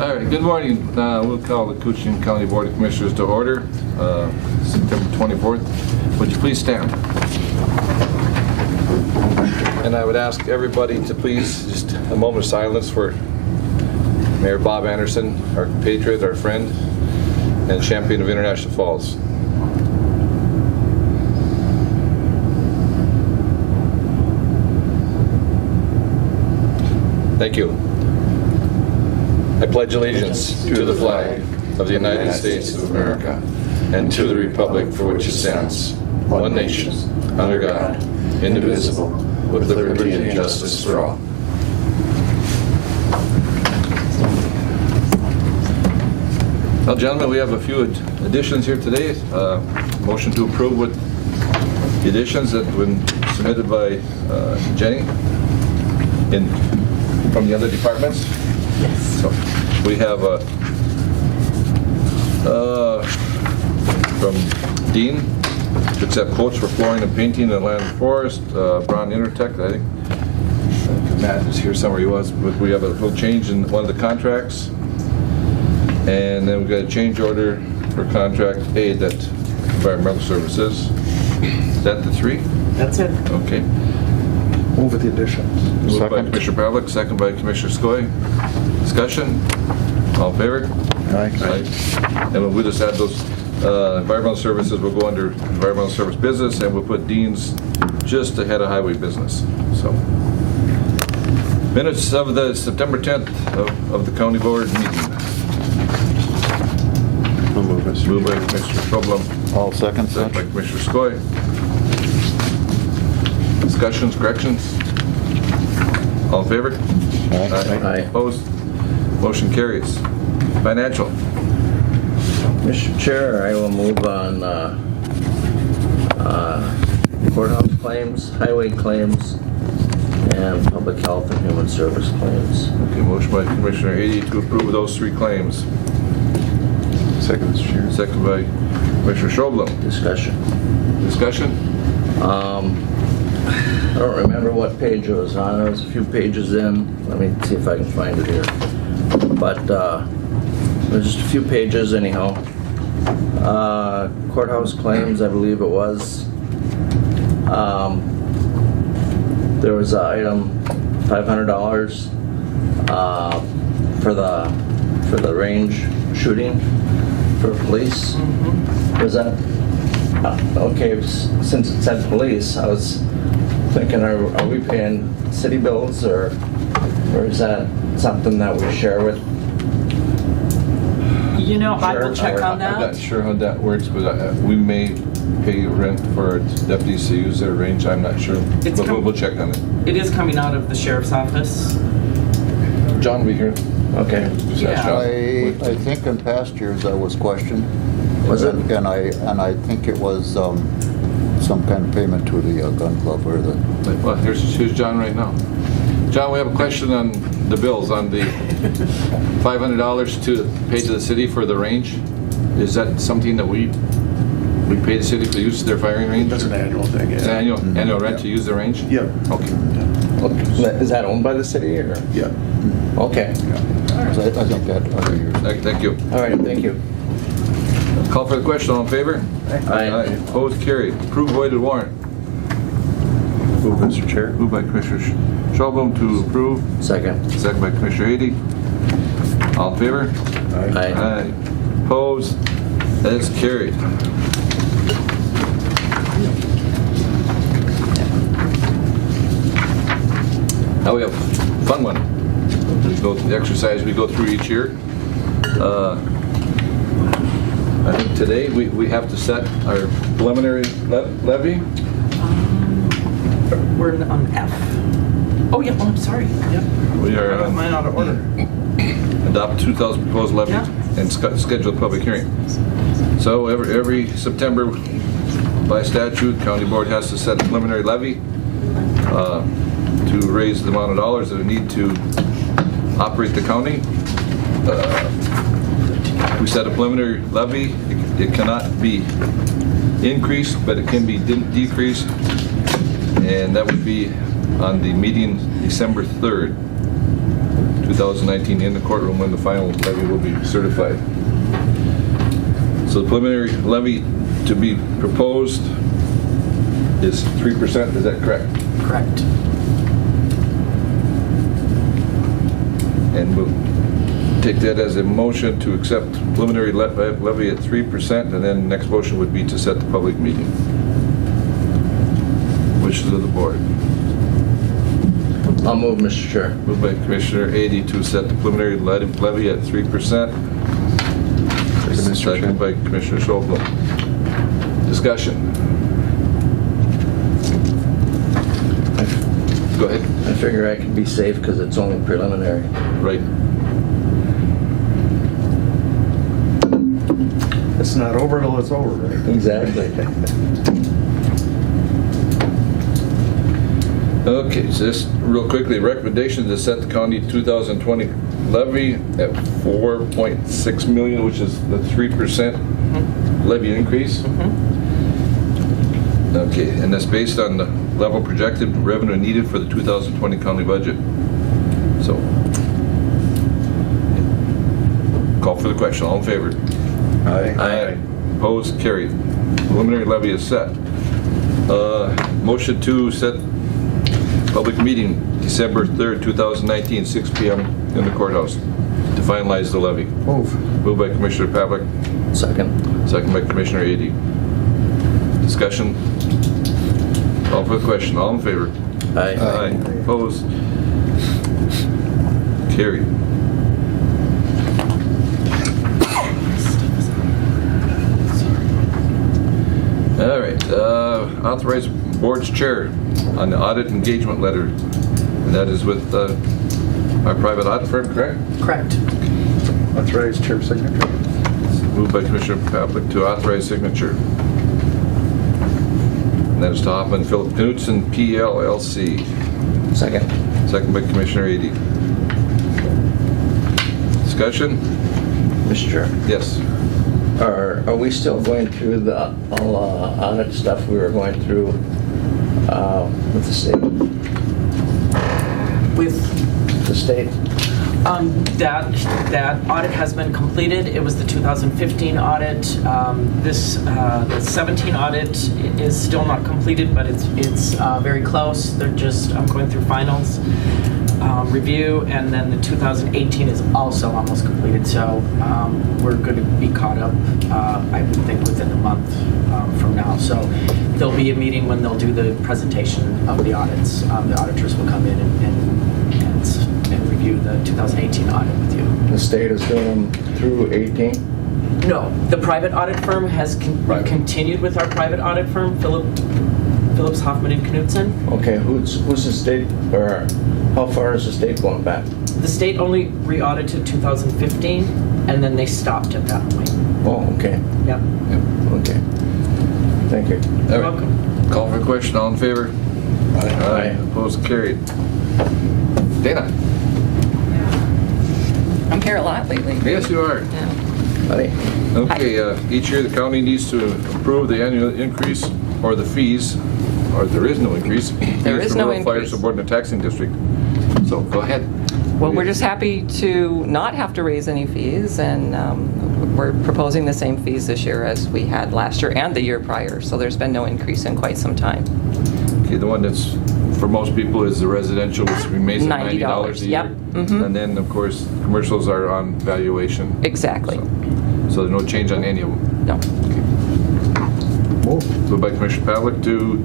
All right, good morning. We'll call the Koochiching County Board of Commissioners to order, September 24th. Would you please stand? And I would ask everybody to please, just a moment of silence for Mayor Bob Anderson, our patriot, our friend, and champion of International Falls. Thank you. I pledge allegiance to the flag of the United States of America and to the republic for which it stands, one nation, under God, indivisible, with liberty and justice for all. Well, gentlemen, we have a few additions here today. Motion to approve with the additions that have been submitted by Jenny from the other departments. Yes. So we have from Dean to accept quotes for flooring and painting in land and forest. Brown Intertech, I think Matt is here somewhere. He was, but we have a little change in one of the contracts, and then we've got a change order for contract A, that environmental services. Is that the three? That's it. Okay. Move with the additions. Moved by Commissioner Pavlik, second by Commissioner Skoye. Discussion? All in favor? Aye. And we'll just add those environmental services will go under environmental service business, and we'll put Dean's just ahead of highway business. So, minutes of the September 10th of the county board meeting. I'll move, Mr. Moved by Commissioner Schoblam, All second second such. by Commissioner Skoye. Discussions, corrections? All in favor? Aye. Opposed? Motion carries. Financial. Mr. Chair, I will move on courthouse claims, highway claims, and public health and human service claims. Okay, motion by Commissioner Ady to approve those three claims. Second, Mr. Chair. Second by Commissioner Schoblam. Discussion? I don't remember what page it was on. It was a few pages in. Let me see if I can find it here. But there's just a few pages anyhow. Courthouse claims, I believe it was. There was an item, $500 for the range shooting for police. Was that okay? Since it said police, I was thinking, are we paying city bills, or is that something that we share with? You know, I will check on I'm not that. sure how that works, but we may pay rent for deputies to use their range. I'm not sure, It's but we'll check on it. It is coming out of the sheriff's office. John will be here. Okay. Just ask Yeah. John. I think in past years that was questioned. Was it? And I think it was some kind of payment to the gun club or the. Well, here's John right now. John, we have a question on the bills, on the $500 to pay to the city for the range. Is that something that we pay the city to use their firing range? That's an annual thing, An yeah. annual rent to use the range? Yep. Okay. Is that owned by the city, or? Yeah. Okay. I think that other years. Thank you. All right, thank you. Call for the question. All in favor? Aye. Opposed? Carried. Approve voided warrant. Move, Mr. Chair. Moved by Commissioner Schoblam to approve. Second. Second by Commissioner Ady. All in favor? Aye. Opposed? That is carried. Now we have a fun one. We go through the exercise we go through each year. I think today we have to set our preliminary levy. We're on F. Oh, yeah, I'm sorry. Yep. We are I got mine out of order. adopt 2000 proposed levy Yeah. and schedule a public hearing. So every September, by statute, county board has to set a preliminary levy to raise the amount of dollars that we need to operate the county. We set a preliminary levy. It cannot be increased, but it can be decreased, and that would be on the meeting December 3rd, 2019 in the courtroom when the final levy will be certified. So the preliminary levy to be proposed is 3%, is that correct? Correct. And we'll take that as a motion to accept preliminary levy at 3%, and then next motion would be to set the public meeting. Wishes of the board. I'll move, Mr. Chair. Moved by Commissioner Ady to set the preliminary levy at 3%. Mr. Chair. Second by Commissioner Schobel. Discussion. Go ahead. I figure I can be safe because it's only preliminary. Right. It's not over till it's over, right? Exactly. Okay, so just real quickly, recommendation to set the county 2020 levy at 4.6 million, which is the 3% levy increase. Okay, and that's based on the level projected revenue needed for the 2020 county budget. So, call for the question. All in favor? Aye. Opposed? Carried. Preliminary levy is set. Motion to set public meeting December 3rd, 2019, 6 p.m. in the courthouse to finalize the levy. Move. Moved by Commissioner Pavlik, Second. second by Commissioner Ady. Discussion? Call for the question. All in favor? Aye. Aye. Opposed? Carried. All right. Authorize board's chair on the audit engagement letter. And that is with our private audit firm, correct? Correct. Authorized chair signature. Moved by Commissioner Pavlik to authorize signature. And that is to Hoffman Philip Knudsen, PLLC. Second. Second by Commissioner Ady. Discussion? Mr. Chair. Yes. Are we still going through the all audit stuff we were going through with the state? With The state? that audit has been completed. It was the 2015 audit. The 17 audit is still not completed, but it's very close. They're just going through finals review, and then the 2018 is also almost completed. So we're going to be caught up, I would think, within a month from now. So there'll be a meeting when they'll do the presentation of the audits. The auditors will come in and review the 2018 audit with you. The state is doing them through 18? No, the private audit firm has continued with our private audit firm, Phillips Hoffman and Knudsen. Okay, who's the state, or how far is the state going back? The state only re-audited 2015, and then they stopped at that point. Oh, okay, Yep. okay. Thank you. You're All right. welcome. Call for question. All in favor? Aye. Opposed? Carried. Dana? I'm here a lot lately. Yes, you are. Yeah. Buddy? Okay, each year the county needs to approve the annual increase or the fees, or there is no increase. There fees is for no rural fire increase. subordinate taxing district. So go ahead. Well, we're just happy to not have to raise any fees, and we're proposing the same fees this year as we had last year and the year prior, so there's been no increase in quite some time. Okay, the one that's for most people is the residential, which remains at $90 a year. Yep. Mhm. And then, of course, commercials are on valuation. Exactly. So there's no change on any of them. No. Move. Moved by Commissioner Pavlik to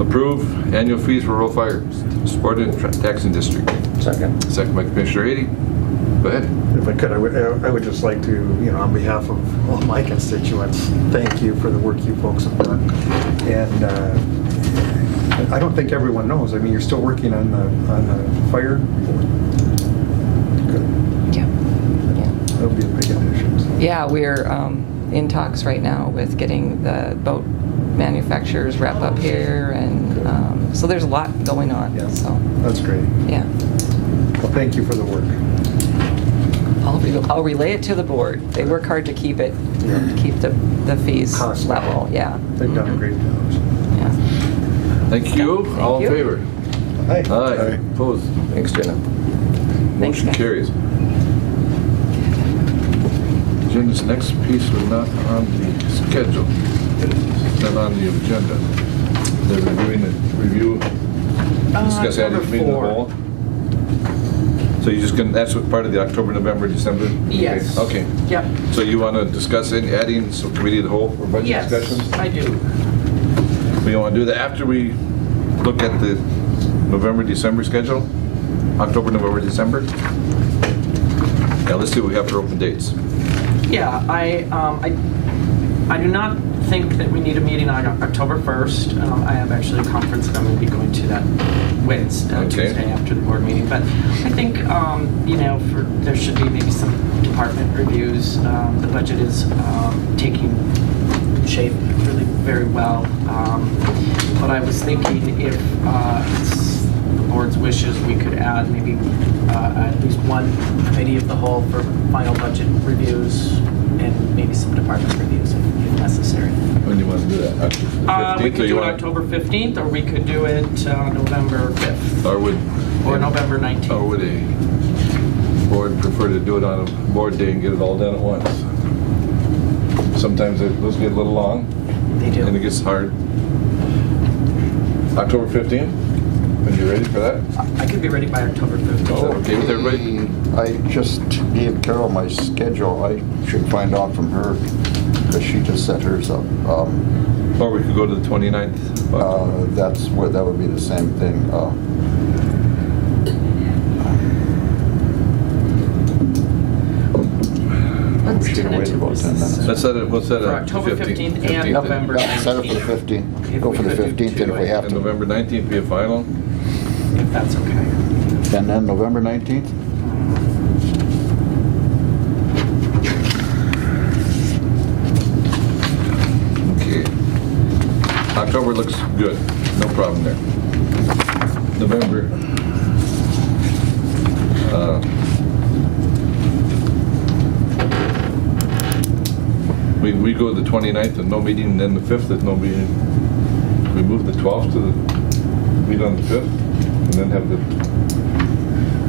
approve annual fees for rural fire subordinate taxing district. Second. Second by Commissioner Ady. Go ahead. If I could, I would just like to, on behalf of all my constituents, thank you for the work you folks have done. And I don't think everyone knows. I mean, you're still working on the fire board. Good. Yeah. Yeah. That'll be a big addition. Yeah, we're in talks right now with getting the boat manufacturers rep up here, and so there's a lot going on. Yeah. So That's great. yeah, Well, thank you for the work. I'll relay it to the board. They work hard to keep it, Yeah. keep the fees Cost level. Yeah. They've done a great job. Yeah. Thank you. Thank All in you. favor? Hi. Aye. Opposed? Thanks, Jenna. Motion guys. carries. Agenda's next piece was not on the schedule. It's not on the agenda. They're reviewing the review, discuss adding number committee of the 4. whole. So you just gonna, that's what part of the October, November, December? Yes. Okay. Yep. So you want to discuss adding some committee of the whole for budget Yes, discussions? I do. We want to do that after we look at the November, December schedule? October, November, December? Now, let's see what we have for open dates. Yeah, I do not think that we need a meeting on October 1st. I have actually a conference that I'm going to be going to that Wednesday, Okay. Tuesday after the board meeting. But I think, you know, there should be maybe some department reviews. The budget is taking shape really very well. But I was thinking if it's the board's wishes, we could add maybe at least one committee of the whole for final budget reviews and maybe some department reviews if necessary. When do you want to do that? October 15th, We or could you do it want- October 15th, or we could do it November 5th, Or would... or November Or 19th. would a board prefer to do it on a board day and get it all done at once? Sometimes those get a little long, They do. and it gets hard. October 15th? Are you ready for that? I could be ready by October 15th. Is that okay with everybody? I just gave Carol my schedule. I should find out from her, because she just set hers up. Or we could go to the 29th? That's what, that would be the same thing. Let's we should have waited about 10 minutes. Let's set it, we'll set it. For October 15th and November Yeah, set it for the 19th. 15th. Go for the 15th, and if we have And to. November 19th be a final? If that's okay. And then November 19th? Okay. October looks good, no problem there. November. We go to the 29th and no meeting, and then the 5th is no meeting. We move the 12th to the, meet on the 5th, and then have the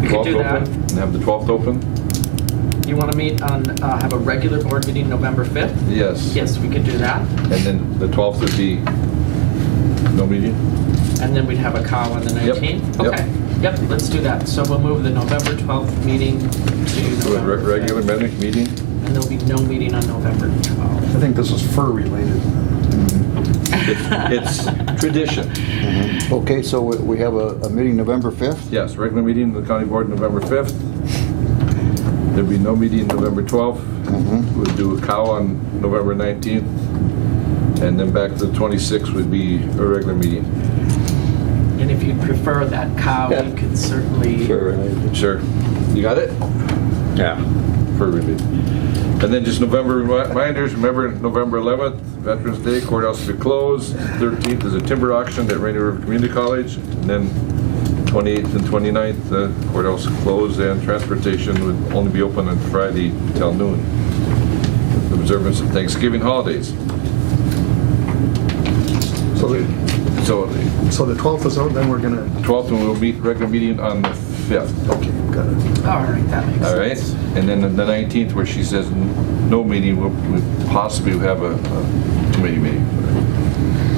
We could 12th do that. open? And have the 12th open? You want to meet on, have a regular board meeting November 5th? Yes. Yes, we could do that. And then the 12th would be no meeting? And then we'd have a cow on the Yep, 19th? yep. Okay, yep, let's do that. So we'll move the November 12th meeting to So a November 5th. regular meeting? And there'll be no meeting on November 12th. I think this is fur related. It's tradition. Okay, so we have a meeting November 5th? Yes, regular meeting of the county board November 5th. There'd be no meeting November 12th. We'll do a cow on November 19th. And then back to the 26th would be a regular meeting. And if you'd prefer that cow, Yeah. we could certainly. Sure. You got it? Yeah. For review. And then just November reminders, remember November 11th, Veterans Day, courthouse will be closed. 13th is a timber auction at Rainy River Community College. And then 28th and 29th, the courthouse closed, and transportation would only be open on Friday till noon. The observance of Thanksgiving holidays. So So the 12th is out, then we're gonna, the 12th one we'll meet, regular meeting on the 5th. okay, got it. All right, that makes All right, sense. and then the 19th, where she says no meeting, we'll possibly have a committee meeting.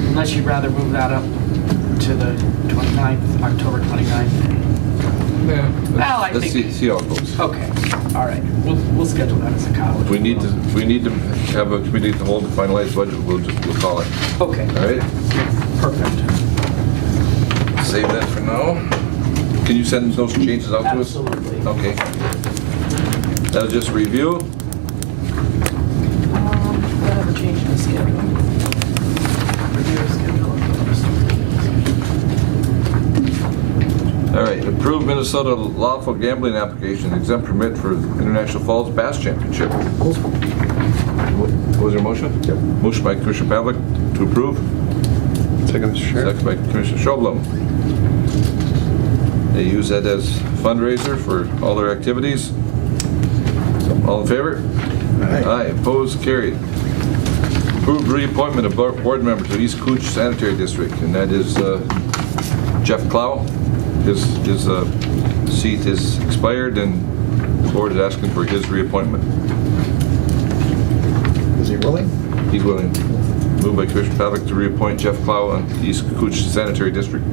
Unless you'd rather move that up to the 29th, October 29th. Yeah. Well, I Let's think- see how it goes. Okay, all right. We'll schedule that as a cow. If we need to have a committee to hold to finalize budget, we'll call it. Okay, All right, perfect. save that for now. Can you send those changes out to us? Absolutely. Okay. That was just a review. Whatever change in the schedule. Review of schedule. All right, approved Minnesota lawful gambling application, exempt permit for International Falls Bass Championship. Was there a motion? Yep. Motion by Commissioner Pavlik to approve. Second, Mr. Chair. Second by Commissioner Schoblum. They use that as fundraiser for all their activities. All in favor? Aye. Opposed, carried. Approved reappointment of board members to East Cooch Sanitary District, and that is Jeff Clow. His seat is expired, and the board is asking for his reappointment. Is he willing? He's willing. Moved by Commissioner Pavlik to reappoint Jeff Clow on the East Koochiching Sanitary District.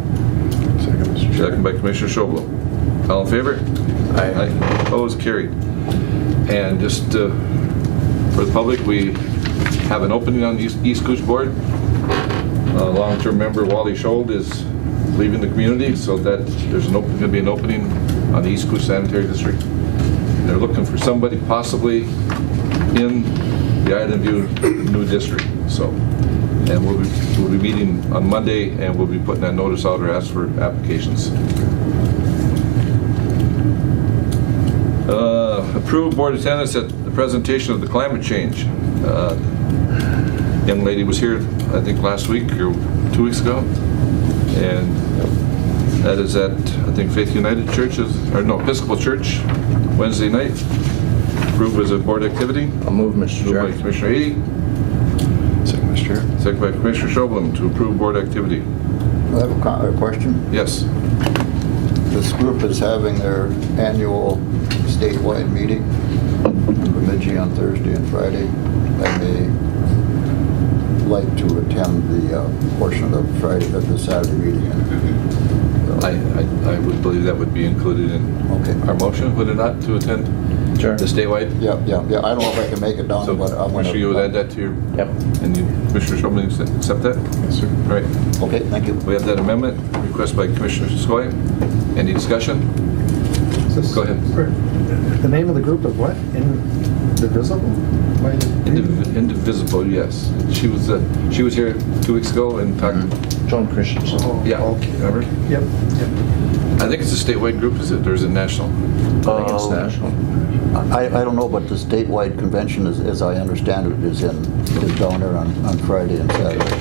Second, Mr. Chair. Second by Commissioner Schobel. All in favor? Aye. Opposed? Carried. And just for the public, we have an opening on the East Cooch Board. Long-term member Wally Schold is leaving the community, so that there's going to be an opening on the East Cooch Sanitary District. They're looking for somebody possibly in the Island View new district. So, and we'll be meeting on Monday, and we'll be putting that notice out or ask for applications. Approved board attendance at the presentation of the climate change. Young lady was here, I think, last week or 2 weeks ago, and that is at, I think, Faith United Churches, or no, Episcopal Church, Wednesday night. Approved as a board activity. I'll move, Mr. Moved by Chair. Commissioner Ady, Second, Mr. Chair. second by Commissioner Schobel to approve board activity. I have a question. Yes. This group is having their annual statewide meeting in Bemidji on Thursday and Friday. I may like to attend the portion of the Saturday meeting. I would believe that would be included in Okay. our motion, would it not, to attend Sure. the statewide? Yeah. I don't know if I can make it down, So, but I'm going Commissioner, you would add that to your, Yep. and you, Commissioner Schobel, accept that? Yes, sir. All right. Okay, thank you. We have that amendment, request by Commissioner Skoye. Any discussion? Is this- Go ahead. The name of the group is what? Indivisible? Indivisible, yes. She was here 2 weeks ago and talked, John Christensen. Oh, yeah, okay. remember? Yep. I think it's a statewide group, is it, or is it national? I think it's national. I don't know, but the statewide convention, as I understand it, is down there on Friday and Saturday.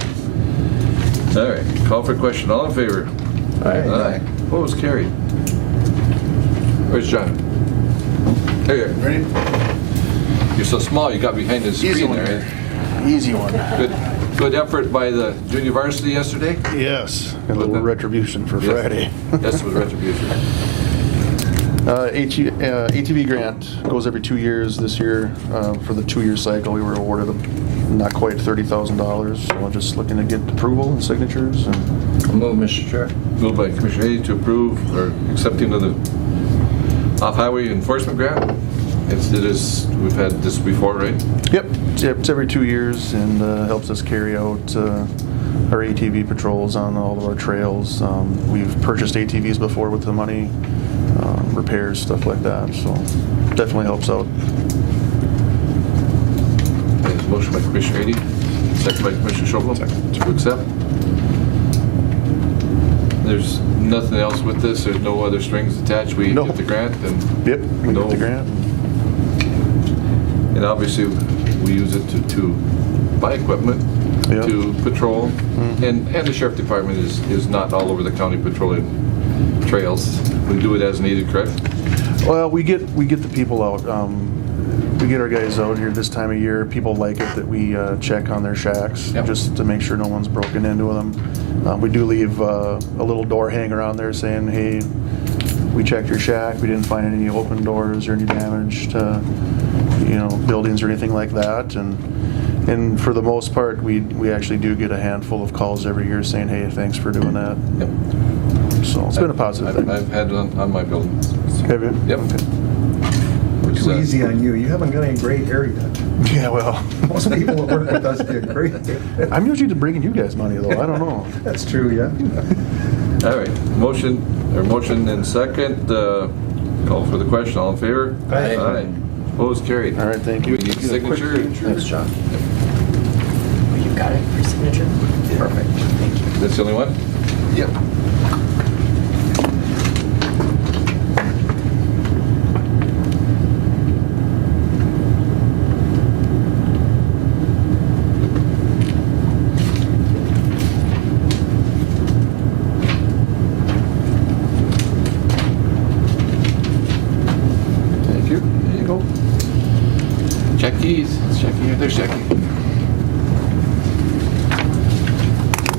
All right, call for question, all in favor? Aye. Opposed, carried. Where's John? There you are. Ready? You're so small, you got behind the Easy screen one. there. Easy one. Good effort by the junior varsity yesterday? Yes. A little retribution for Yes. Friday. Yes, it was retribution. ATV grant goes every 2 years. This year, for the 2-year cycle, we were awarded not quite $30,000. So we're just looking to get approval and signatures. And I'll move, Mr. Chair. Moved by Commissioner Ady to approve or accepting of the off-highway enforcement grant. We've had this before, right? Yep, it's every 2 years and helps us carry out our ATV patrols on all of our trails. We've purchased ATVs before with the money, repairs, stuff like that, so definitely helps out. There's a motion by Commissioner Ady, second by Commissioner Schobel to accept. There's nothing else with this, there's no other strings attached, we No. get the grant, and Yep, we No. get the grant. obviously we use it to buy equipment, Yeah. to patrol, and the sheriff department is not all over the county patrolling trails. We do it as needed, correct? Well, we get the people out. We get our guys out here this time of year. People like it that we check on their shacks Yep. just to make sure no one's broken into them. We do leave a little door hanger on there saying, hey, we checked your shack. We didn't find any open doors or any damage to buildings or anything like that. And for the most part, we actually do get a handful of calls every year saying, hey, thanks for doing that. Yep. So it's been a positive thing. I've had it on my building. Have you? Yep. Okay. Which, Too easy on you. You haven't got any gray hair yet. Yeah, well, Most people that work with us get gray. I'm usually bringing you guys money, though. I don't know. That's true, yeah. All right, motion and second, call for the question, all in favor? Aye. Aye. Opposed, carried. All right, thank you. We need signature. Thanks, John. You got it for signature? Perfect, thank you. That's the only one? Yep. Thank you. There you go. Jackie's, it's Jackie here. There's Jackie.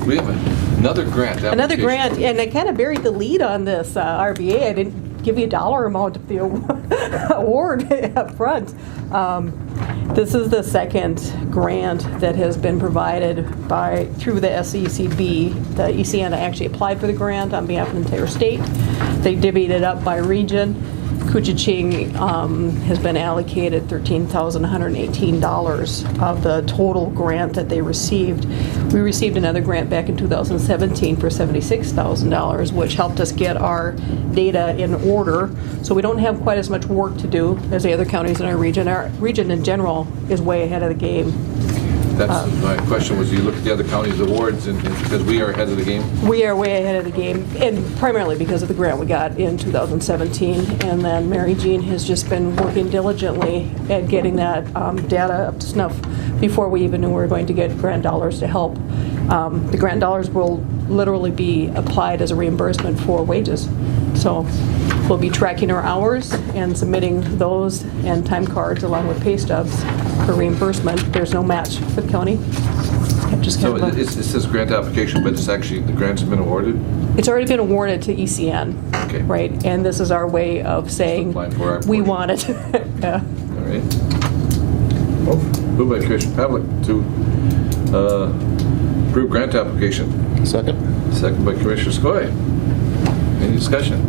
We have another grant Another application. grant, and I kind of buried the lead on this RVA. I didn't give you a dollar amount of the award up front. This is the second grant that has been provided through the SECB. The ECN actually applied for the grant on behalf of the entire state. They divvied it up by region. Koochiching has been allocated $13,118 of the total grant that they received. We received another grant back in 2017 for $76,000, which helped us get our data in order. So we don't have quite as much work to do as the other counties in our region. Our region in general is way ahead of the game. That's my question was, you look at the other counties' awards, and because we are ahead of the game? We are way ahead of the game, and primarily because of the grant we got in 2017. And then Mary Jean has just been working diligently at getting that data up to snuff before we even knew we were going to get grant dollars to help. The grant dollars will literally be applied as a reimbursement for wages. So we'll be tracking our hours and submitting those and time cards along with pay stubs for reimbursement. There's no match for the county. Just So kind of it says grant application, but it's actually, the grants have been awarded? it's already been awarded to ECN, Okay. right? And this is our way of saying Applying for our we portion. want it. Yeah. All right. Moved by Commissioner Pavlik to approve grant application. Second? Second by Commissioner Skoye. Any discussion?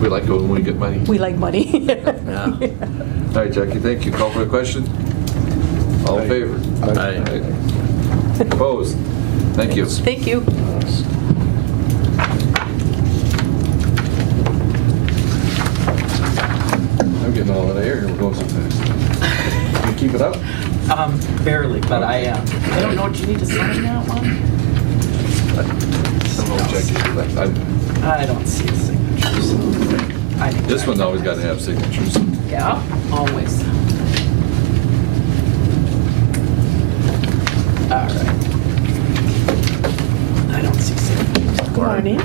We like it when we get money. We like money. Yeah. All right, Jackie, thank you. Call for the question? All in favor? Aye. Opposed? Thank you. Thank you. I'm getting all out of air here. We're going so fast. Can you keep it up? Barely, but I don't know, do you need to sign that one? I don't know, Jackie. I don't see signatures. I think This one's always got to have signatures. Yeah, always. All right. I don't see signatures. Good morning.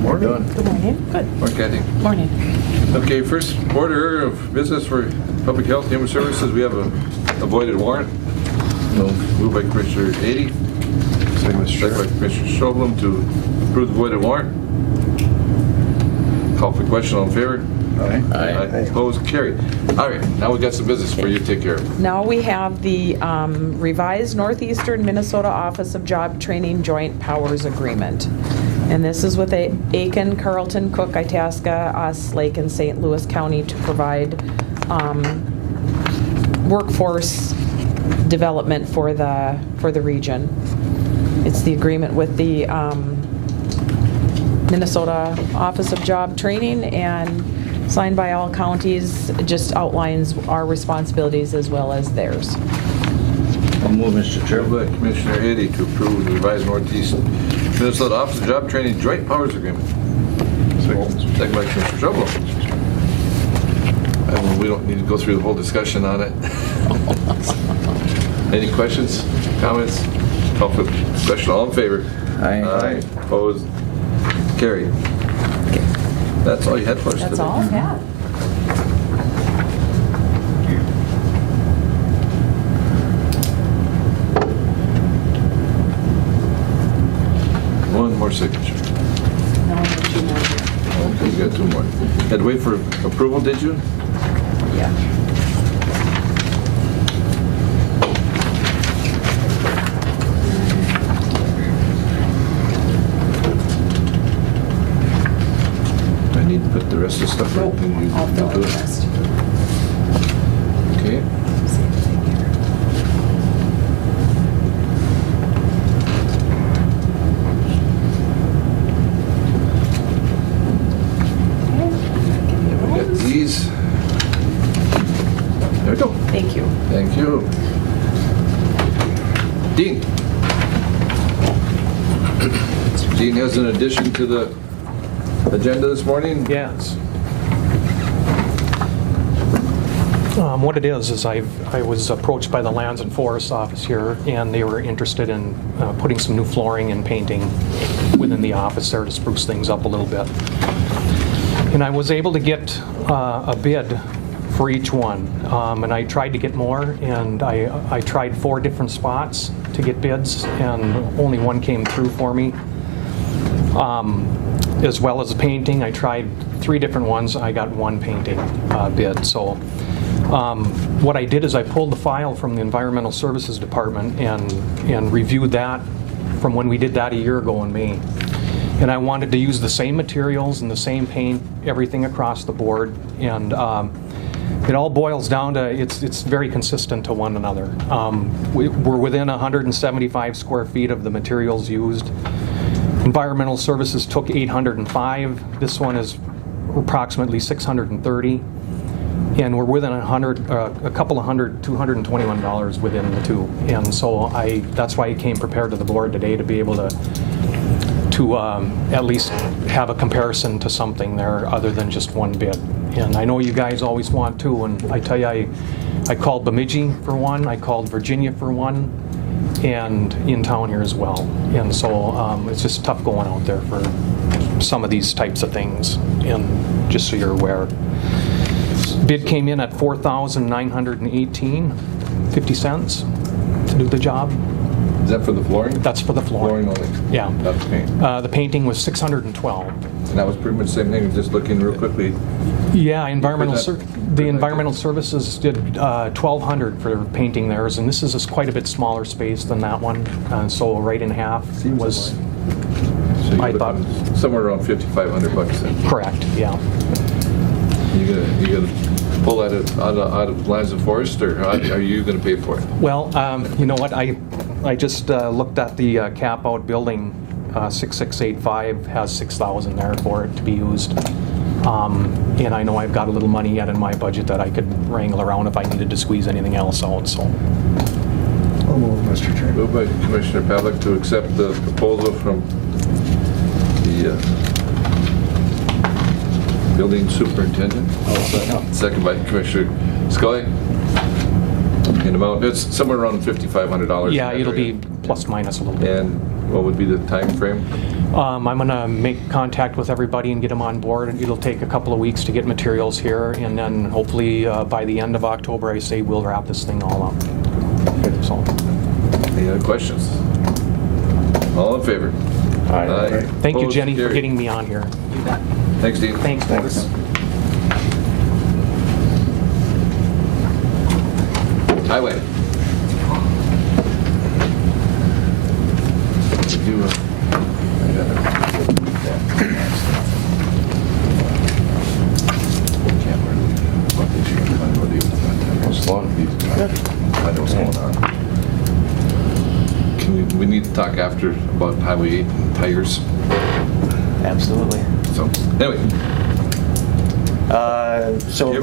Morning. Good morning. Good Morning, Kathy. morning. Okay, first order of business for Public Health and Human Services, we have a avoided warrant. Moved by Commissioner Ady, second by Commissioner Shovlin to approve the avoided warrant. Call for question, all in favor? Aye. Opposed, carried. All right, now we've got some business for you to take care of. Now we have the revised Northeastern Minnesota Office of Job Training Joint Powers Agreement. And this is with Aiken, Carlton, Cook, Itasca, Oss, Lake, and St. Louis County to provide workforce development for the region. It's the agreement with the Minnesota Office of Job Training and signed by all counties. It just outlines our responsibilities as well as theirs. I'll move, Mr. Chair. Moved by Commissioner Ady to approve the revised Northeast Minnesota Office of Job Training Joint Powers Agreement. Second by Commissioner Shovlin. We don't need to go through the whole discussion on it. Any questions, comments? Call for the question, all in favor? Aye. Opposed? Carried. That's all you had for us today? That's all I have. One more signature. Okay, you got two more. Had to wait for approval, did you? Yeah. I need to put the rest of the stuff right. Then you I'll fill do the it. rest. Okay. Same thing here. We got these. There we go. Thank you. Thank you. Dean. Dean has an addition to the agenda this morning? Yes. What it is I was approached by the Lands and Forests office here, and they were interested in putting some new flooring and painting within the office there to spruce things up a little bit. And I was able to get a bid for each one, and I tried to get more, and I tried 4 different spots to get bids, and only one came through for me. as well as the painting. I tried 3 different ones. I got 1 painting bid. So what I did is I pulled the file from the Environmental Services Department and reviewed that from when we did that a year ago in May. And I wanted to use the same materials and the same paint, everything across the board. And it all boils down to, it's very consistent to one another. We're within 175 square feet of the materials used. Environmental Services took 805. This one is approximately 630. And we're within a couple of hundred, $221 within the two. And so that's why I came prepared to the board today to be able to at least have a comparison to something there other than just one bid. And I know you guys always want to, and I tell you, I called Bemidji for one, I called Virginia for one, and in town here as well. And so it's just tough going out there for some of these types of things, and just so you're aware. Bid came in at $4,918.50 to do the job. Is that for the flooring? That's for the flooring. Flooring only? Yeah. Not the paint? The painting was $612. And that was pretty much the same thing, just looking real quickly. Yeah, the environmental services did $1,200 for painting theirs, and this is quite a bit smaller space than that one. So right in half was. So I thought somewhere around $5,500 then. Correct. Yeah. You gonna pull that out of Lands and Forest, or are you gonna pay for it? Well, you know what? I just looked at the cap out building. 6685 has 6,000 there for it to be used. And I know I've got a little money yet in my budget that I could wrangle around if I needed to squeeze anything else out. So. I'll move, Mr. Chairman. Moved by Commissioner Pavlik to accept the proposal from the building superintendent. Second by Commissioner Scully. In amount, it's somewhere around $5,500. Yeah, it'll be plus minus a little bit. And what would be the time frame? I'm going to make contact with everybody and get them on board. And it'll take a couple of weeks to get materials here, and then hopefully by the end of October, I say we'll wrap this thing all up. So. Any other questions? All in favor? Aye. Thank you, Opposed? Jenny, for Carried. getting me on here. You bet. Thanks, Dean. Thanks. Highway. I know what's going on. We need to talk after about Highway 8 and tires. Absolutely. So, anyway, So Yep.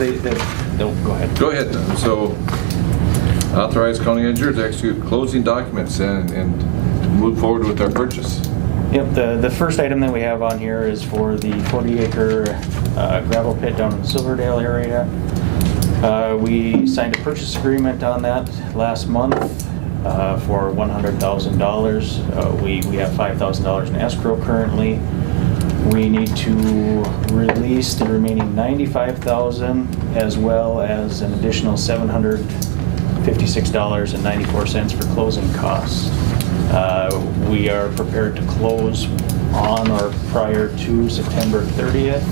no, go ahead. go ahead. So, authorize county engineer to execute closing documents and move forward with our purchase. Yep, the first item that we have on here is for the 40-acre gravel pit down in the Silverdale area. We signed a purchase agreement on that last month for $100,000. We have $5,000 in escrow currently. We need to release the remaining $95,000 as well as an additional $756.94 for closing costs. We are prepared to close on or prior to September 30th.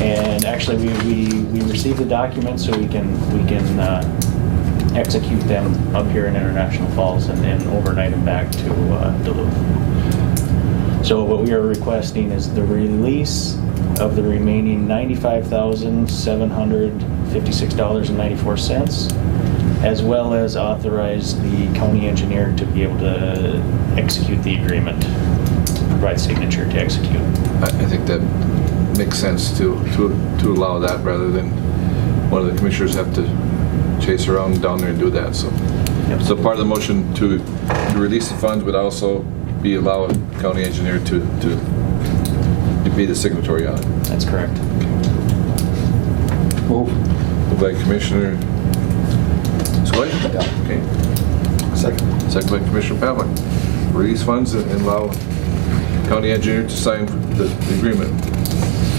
And actually, we received the documents so we can execute them up here in International Falls and then overnight them back to Duluth. So what we are requesting is the release of the remaining $95,756.94, as well as authorize the county engineer to be able to execute the agreement, provide signature to execute. I think that makes sense to allow that rather than one of the commissioners have to chase around down there and do that. So, Yep. so part of the motion to release the funds would also be allow a county engineer to be the signatory on it. That's correct. Moved by Commissioner Scully? Yeah. Okay. Second. Second by Commissioner Pavlik. Release funds and allow county engineer to sign the agreement.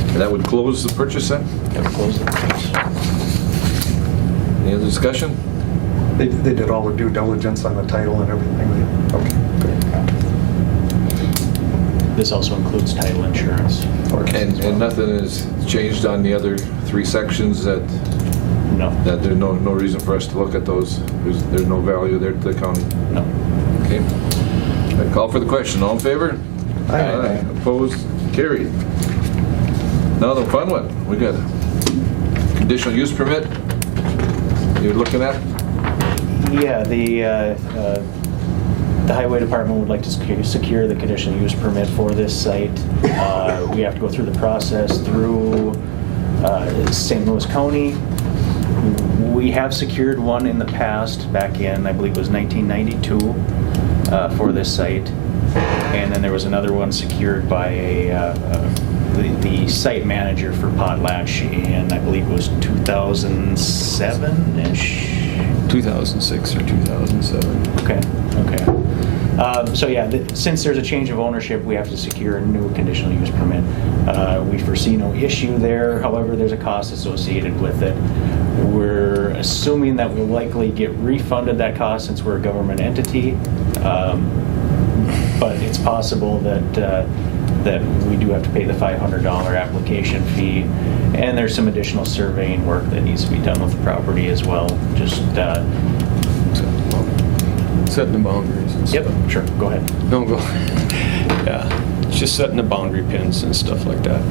And that would close the purchase then? Yep, close the purchase. Any other discussion? They did all the due diligence on the title and everything. Okay, good. This also includes title insurance for us as well. And nothing is changed on the other 3 sections that No, there's no reason for us to look at those? There's no value there to the county? no. Okay. I call for the question. All in favor? Aye. Opposed? Carried. Now the fun one. We got a conditional use permit you're looking at? Yeah, the highway department would like to secure the conditional use permit for this site. We have to go through the process through St. Louis County. We have secured one in the past, back in, I believe it was 1992, for this site. And then there was another one secured by the site manager for Potlatch in, I believe it was 2007-ish? 2006 or 2007. Okay. So yeah, since there's a change of ownership, we have to secure a new conditional use permit. We foresee no issue there, however, there's a cost associated with it. We're assuming that we'll likely get refunded that cost since we're a government entity, but it's possible that we do have to pay the $500 application fee, and there's some additional surveying work that needs to be done with the property as well. Just Setting the boundaries and yep, stuff. sure, go ahead. No, go. Yeah, just setting the boundary pins and stuff like that.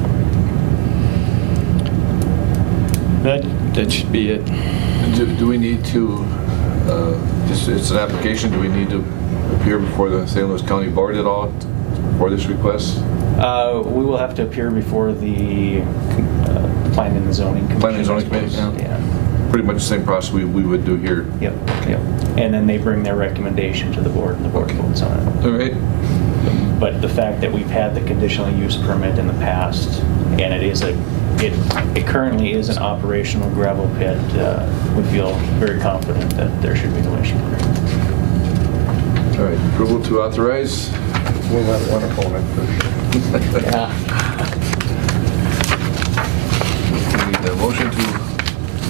That should be it. Do we need to, it's an application, do we need to appear before the St. Louis County Board at all for this request? We will have to appear before the Planning and Zoning Commission. Planning and Zoning Commission, Yeah. Pretty much the same process we would do here. Yep. And then they bring their recommendation to the board, and the board votes on it. All right. But the fact that we've had the conditional use permit in the past, and it currently is an operational gravel pit, we feel very confident that there should be no issue there. All right, approval to authorize. We'll have one opponent for sure. Yeah. We need a motion to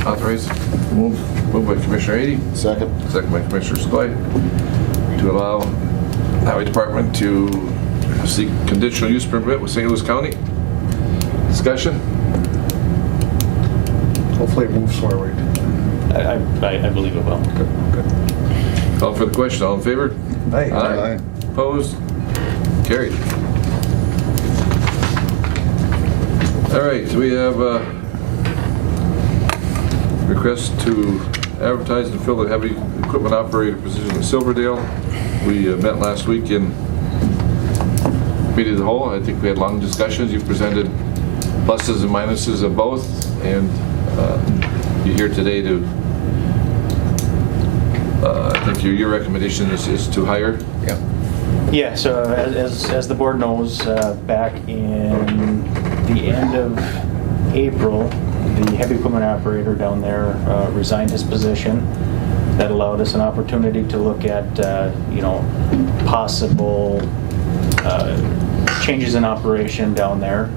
authorize. Moved by Commissioner Ady. Second. Second by Commissioner Skoye. To allow Highway Department to seek conditional use permit with St. Louis County. Discussion? Hopefully it moves forward. I believe it will. Good. Call for the question. All in favor? Aye. Aye. Opposed? Carried. All right, so we have a request to advertise and fill the heavy equipment operator position in Silverdale. We met last week in committee of the whole. I think we had long discussions. You presented pluses and minuses of both, and you're here today to, I think your recommendation is to hire. Yep. Yeah, so as the board knows, back in the end of April, the heavy equipment operator down there resigned his position. That allowed us an opportunity to look at, possible changes in operation down there.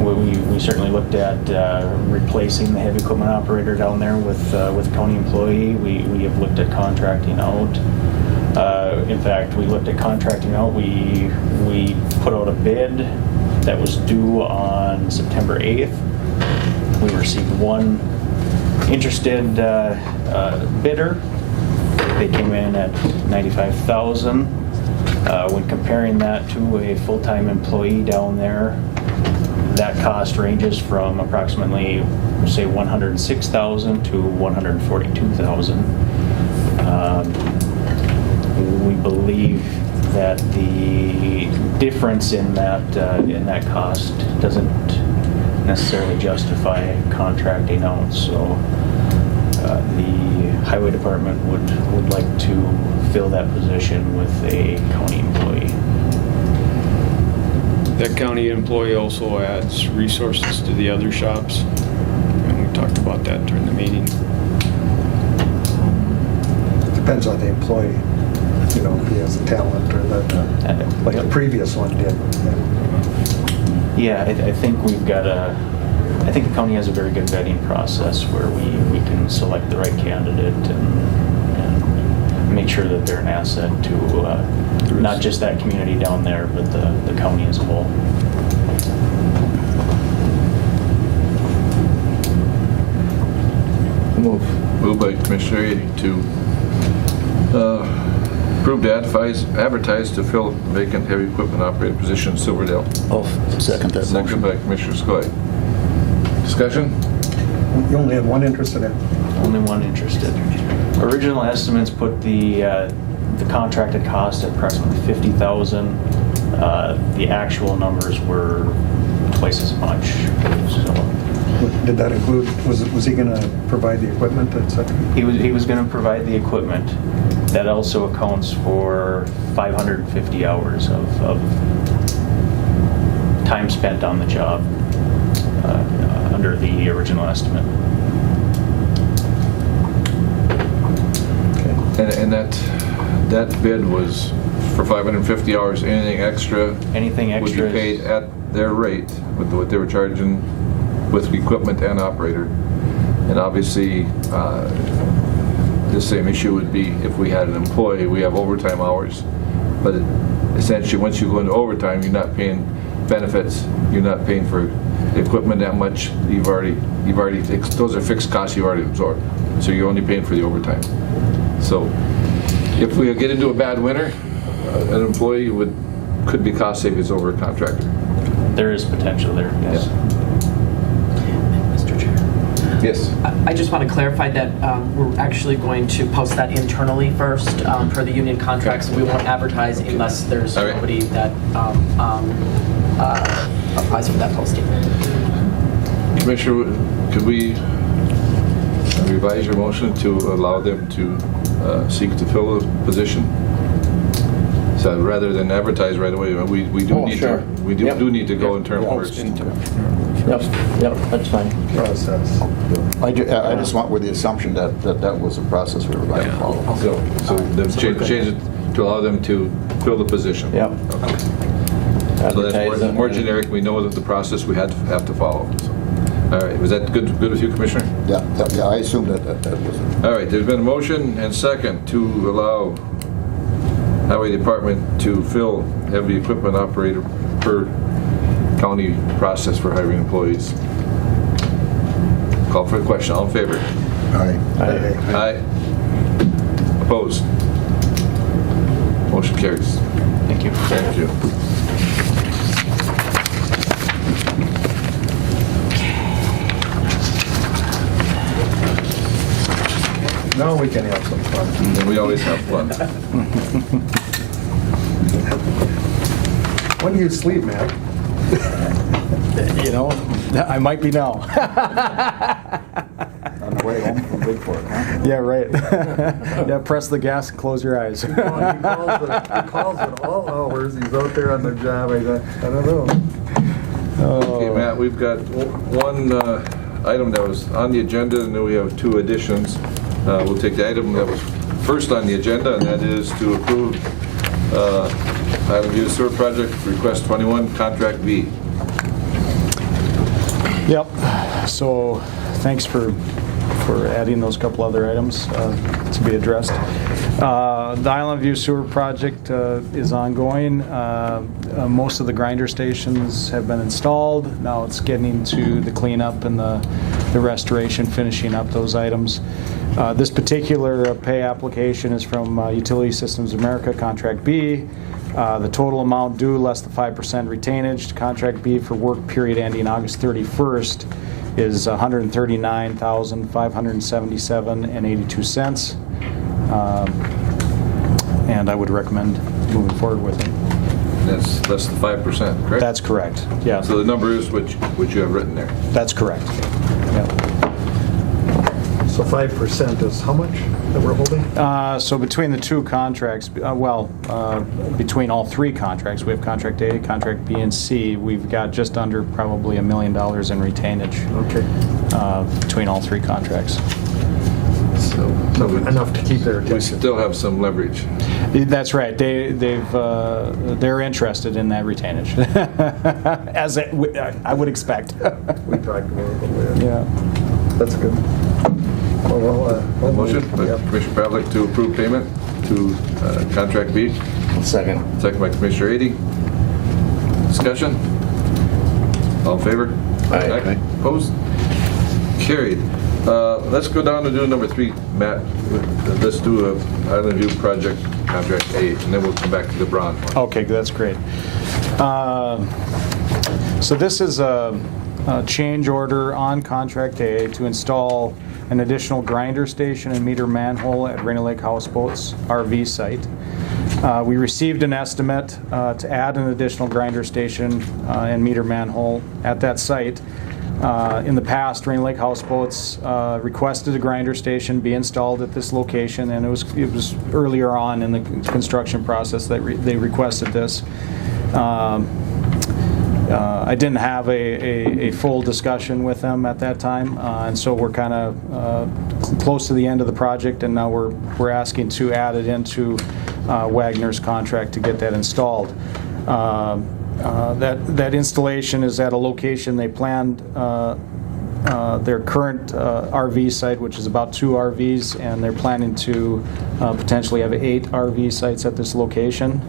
We certainly looked at replacing the heavy equipment operator down there with a county employee. We have looked at contracting out. In fact, we looked at contracting out. We put out a bid that was due on September 8th. We received one interested bidder. They came in at $95,000. When comparing that to a full-time employee down there, that cost ranges from approximately, say, $106,000 to $142,000. We believe that the difference in that cost doesn't necessarily justify contracting out. So the highway department would like to fill that position with a county employee. That county employee also adds resources to the other shops, and we talked about that during the meeting. Depends on the employee, if he has the talent or that, like the previous one did. Yeah, I think we've got I think the county has a very good vetting process where we can select the right candidate and make sure that they're an asset to not just that community down there, but the county as a whole. Moved by Commissioner Edy to approve to advertise to fill vacant heavy equipment operator position in Silverdale. I'll second that Second motion. by Commissioner Skoye. Discussion? You only had one interest in it. Only one interested. Original estimates put the contracted cost at approximately $50,000. The actual numbers were twice as much. So Did that include, was he going to provide the equipment, et cetera? he was going to provide the equipment. That also accounts for 550 hours of time spent on the job under the original estimate. And that bid was for 550 hours. Anything extra? Anything extra would be paid at their rate with what they were charging with equipment and operator. And obviously, the same issue would be if we had an employee. We have overtime hours, but essentially, once you go into overtime, you're not paying benefits. You're not paying for equipment that much. You've already those are fixed costs you've already absorbed. So you're only paying for the overtime. So if we get into a bad winter, an employee could be cost savings over a contractor. There is potential there, yes. Mr. Chair. Yes. I just want to clarify that we're actually going to post that internally first for the union contracts. We won't advertise unless there's All right. nobody that applies for that posting. Commissioner, could we revise your motion to allow them to seek to fill the position? So rather than advertise right away, we do need sure. to we do, Yep. do need to go internal first. Yep, that's fine. Process. I just went with the assumption that was the process we were going to follow. So then change it to allow them to fill the position. Yep. Okay. So that's more generic. We know that the process we have to follow. So. All right. Was that good with you, Commissioner? Yeah, I assumed that was it. All right. There's been a motion and second to allow Highway Department to fill heavy equipment operator per county process for hiring employees. Call for the question. All in favor? Aye. Aye. Opposed? Motion carries. Thank you. Thank you. Now we can have some fun. And we always have fun. When do you sleep, Matt? You know, I might be now. On the way home from Bigford, huh? Yeah, right. Yeah, press the gas and close your eyes. He calls at all hours. He's out there on the job. I don't know. Okay, Matt, we've got one item that was on the agenda, and then we have two additions. We'll take the item that was first on the agenda, and that is to approve Island View Sewer Project, Request 21, Contract B. Yep. So thanks for adding those couple other items to be addressed. The Island View Sewer Project is ongoing. Most of the grinder stations have been installed. Now it's getting to the cleanup and the restoration, finishing up those items. This particular pay application is from Utility Systems America, Contract B. The total amount due less than 5% retainage. Contract B for work period ending August 31st is $139,577.82. And I would recommend moving forward with it. That's less than 5%, correct? That's correct. Yeah, So the number is what you have written there. that's correct. Yeah. So 5% is how much that we're holding? So between the two contracts, between all three contracts, we have Contract A, Contract B, and C, we've got just under probably $1 million in retainage Okay. between all three contracts. So Enough to keep their we attention. still have some leverage. That's right. They're interested in that retainage, as I would expect. We talked about it a little bit. Yeah. That's good. Motion by Commissioner Pavlik to approve payment to contract B. Second. Second by Commissioner Ady. Discussion? All in favor? Aye. Opposed? Carried. Let's go down to do number 3, Matt. Let's do a Island View project contract A, and then we'll come back to the Braun one. Okay, that's great. So this is a change order on contract A to install an additional grinder station and meter manhole at Rainy Lake Houseboats RV site. We received an estimate to add an additional grinder station and meter manhole at that site. In the past, Rainy Lake Houseboats requested a grinder station be installed at this location, and it was earlier on in the construction process that they requested this. I didn't have a full discussion with them at that time, and so we're kind of close to the end of the project, and now we're asking to add it into Wagner's contract to get that installed. That installation is at a location they planned their current RV site, which is about 2 RVs, and they're planning to potentially have 8 RV sites at this location.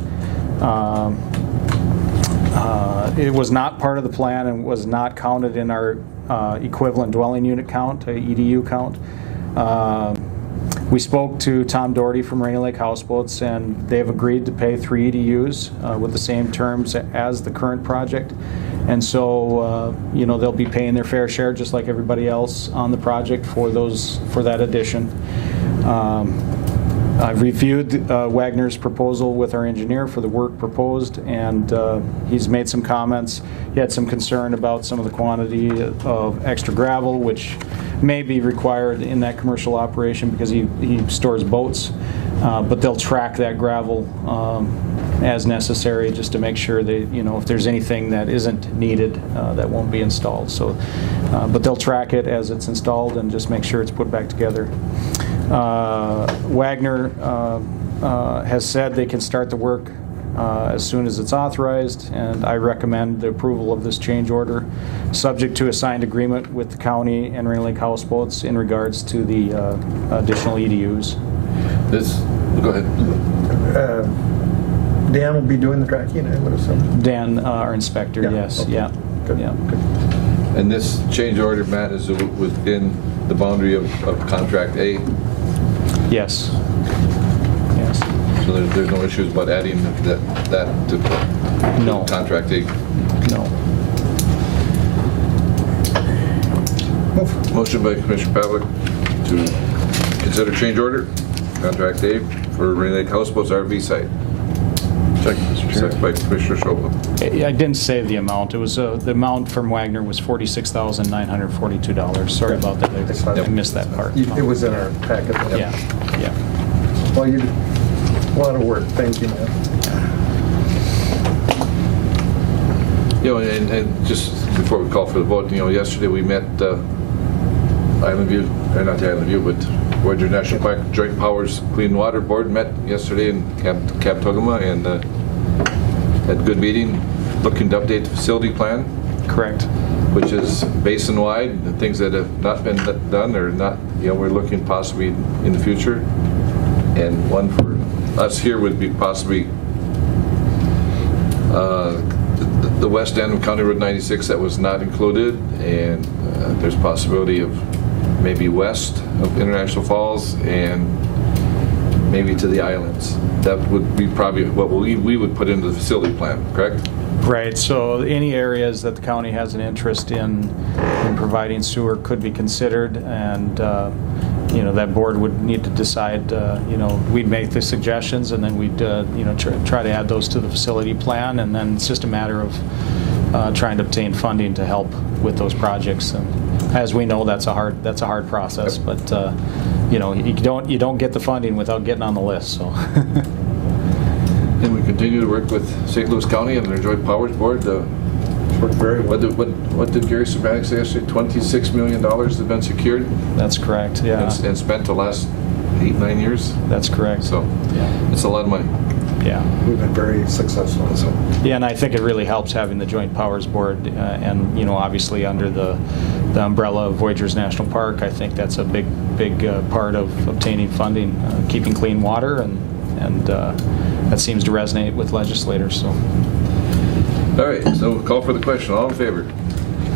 It was not part of the plan and was not counted in our equivalent dwelling unit count, EDU count. We spoke to Tom Doherty from Rainy Lake Houseboats, and they've agreed to pay 3 EDUs with the same terms as the current project. And so, they'll be paying their fair share just like everybody else on the project for that addition. I've reviewed Wagner's proposal with our engineer for the work proposed, and he's made some comments. He had some concern about some of the quantity of extra gravel, which may be required in that commercial operation because he stores boats, but they'll track that gravel as necessary just to make sure that, if there's anything that isn't needed, that won't be installed. So, but they'll track it as it's installed and just make sure it's put back together. Wagner has said they can start the work as soon as it's authorized, and I recommend the approval of this change order, subject to a signed agreement with the county and Rainy Lake Houseboats in regards to the additional EDUs. Go ahead. Dan will be doing the tracking, I would assume. Dan, our inspector, Yeah, yes, okay. yeah. Good. Yeah. Good. And this change order, Matt, is within the boundary of contract A? Yes. Yes. So there's no issues about adding that to No. contract A? No. Motion by Commissioner Pavlik to consider change order, contract A for Rainy Lake Houseboats RV site. Second by Commissioner Schobel. I didn't say the amount. It was the amount from Wagner was $46,942. Sorry about that. I missed that part. It was in our packet. Yeah. Yeah. Well, you did a lot of work. Thank you, man. And just before we call for the vote, yesterday we met Island View, or not the Island View, but Voyager National Park Joint Powers Clean Water Board met yesterday in Camp Togama, and had a good meeting, looking to update the facility plan. Correct. Which is basin-wide, the things that have not been done or not, we're looking possibly in the future. And one for us here would be possibly the west end of County Road 96 that was not included, and there's possibility of maybe west of International Falls and maybe to the islands. That would be probably what we would put into the facility plan, correct? Right. So any areas that the county has an interest in providing sewer could be considered, and that board would need to decide. We'd make the suggestions, and then we'd try to add those to the facility plan, and then it's just a matter of trying to obtain funding to help with those projects. And as we know, that's a hard process, but you don't get the funding without getting on the list. So. And we continue to work with St. Louis County and their Joint Powers Board. Worked very well. What did Gary Surbanek say yesterday? $26 million have been secured? That's correct, yeah. And spent the last 8-9 years? That's correct. So, yeah. It's a lot of money. Yeah. We've been very successful, so. Yeah, and I think it really helps having the Joint Powers Board, and, you know, obviously under the umbrella of Voyageurs National Park. I think that's a big part of obtaining funding, keeping clean water, and that seems to resonate with legislators, so. All right, so we'll call for the question. All in favor?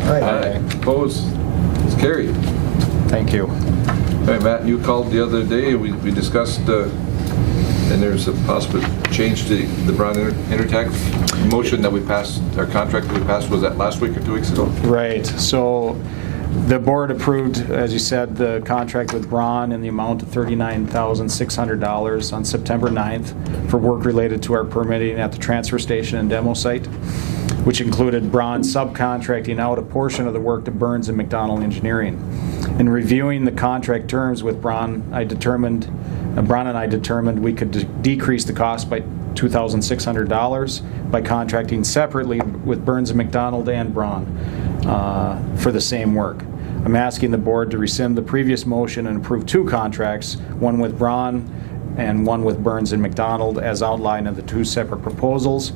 Aye. Opposed? It's carried. Thank you. All right, Matt, you called the other day. We discussed, and there's a possible change to the Brown Intertech motion that we passed, our contract that we passed, was that last week or 2 weeks ago? Right. So the board approved, as you said, the contract with Braun in the amount of $39,600 on September 9th for work related to our permitting at the transfer station and demo site, which included Braun subcontracting out a portion of the work to Burns and McDonald Engineering. In reviewing the contract terms with Braun, Braun and I determined we could decrease the cost by $2,600 by contracting separately with Burns and McDonald and Braun for the same work. I'm asking the board to rescind the previous motion and approve 2 contracts, one with Braun and one with Burns and McDonald, as outlined in the 2 separate proposals.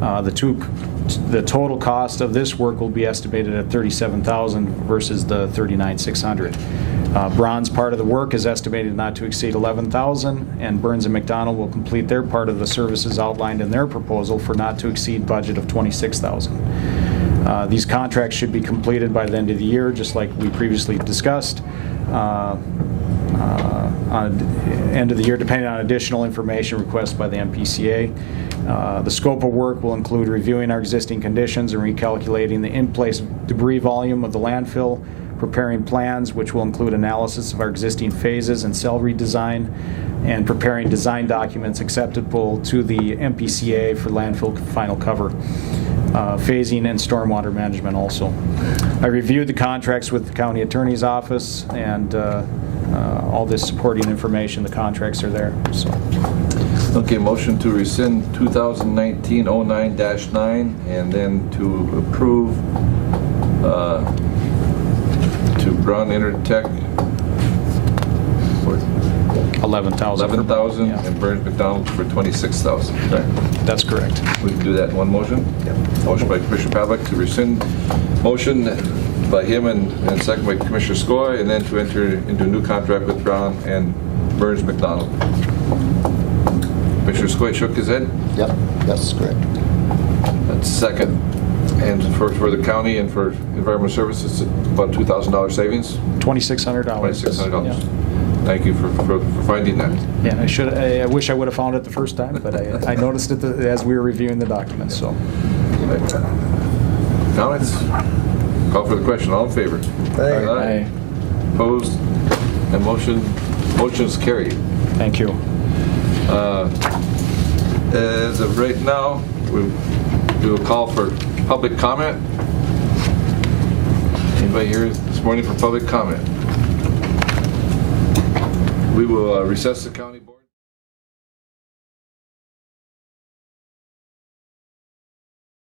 The total cost of this work will be estimated at $37,000 versus the $39,600. Braun's part of the work is estimated not to exceed $11,000, and Burns and McDonald will complete their part of the services outlined in their proposal for not to exceed budget of $26,000. These contracts should be completed by the end of the year, just like we previously discussed. On end of the year, depending on additional information requested by the MPCA. The scope of work will include reviewing our existing conditions and recalculating the in-place debris volume of the landfill, preparing plans, which will include analysis of our existing phases and cell redesign, and preparing design documents acceptable to the MPCA for landfill final cover, phasing and stormwater management also. I reviewed the contracts with the county attorney's office, and all this supporting information, the contracts are there. So. Okay, motion to rescind 2019-09-9 and then to approve to Braun Intertech for $11,000. Yeah. and Burns McDonald for $26,000. Right? That's correct. We can do that in one motion? Yep. Motion by Commissioner Pavlik to rescind motion by him and second by Commissioner Skoye, and then to enter into a new contract with Braun and Burns McDonald. Commissioner Skoye shook his head. Yep, that's correct. That's second. And for the county and for environmental services, about $2,000 savings? $2,600. $2,600. Yeah. Thank you for finding that. Yeah, I wish I would have found it the first time, but I noticed it as we were reviewing the documents. So, Comments? Call for the question. All in favor? Aye. Opposed? And motion's carried. Thank you. As of right now, we will call for public comment. Anybody here this morning for public comment? We will recess the county board.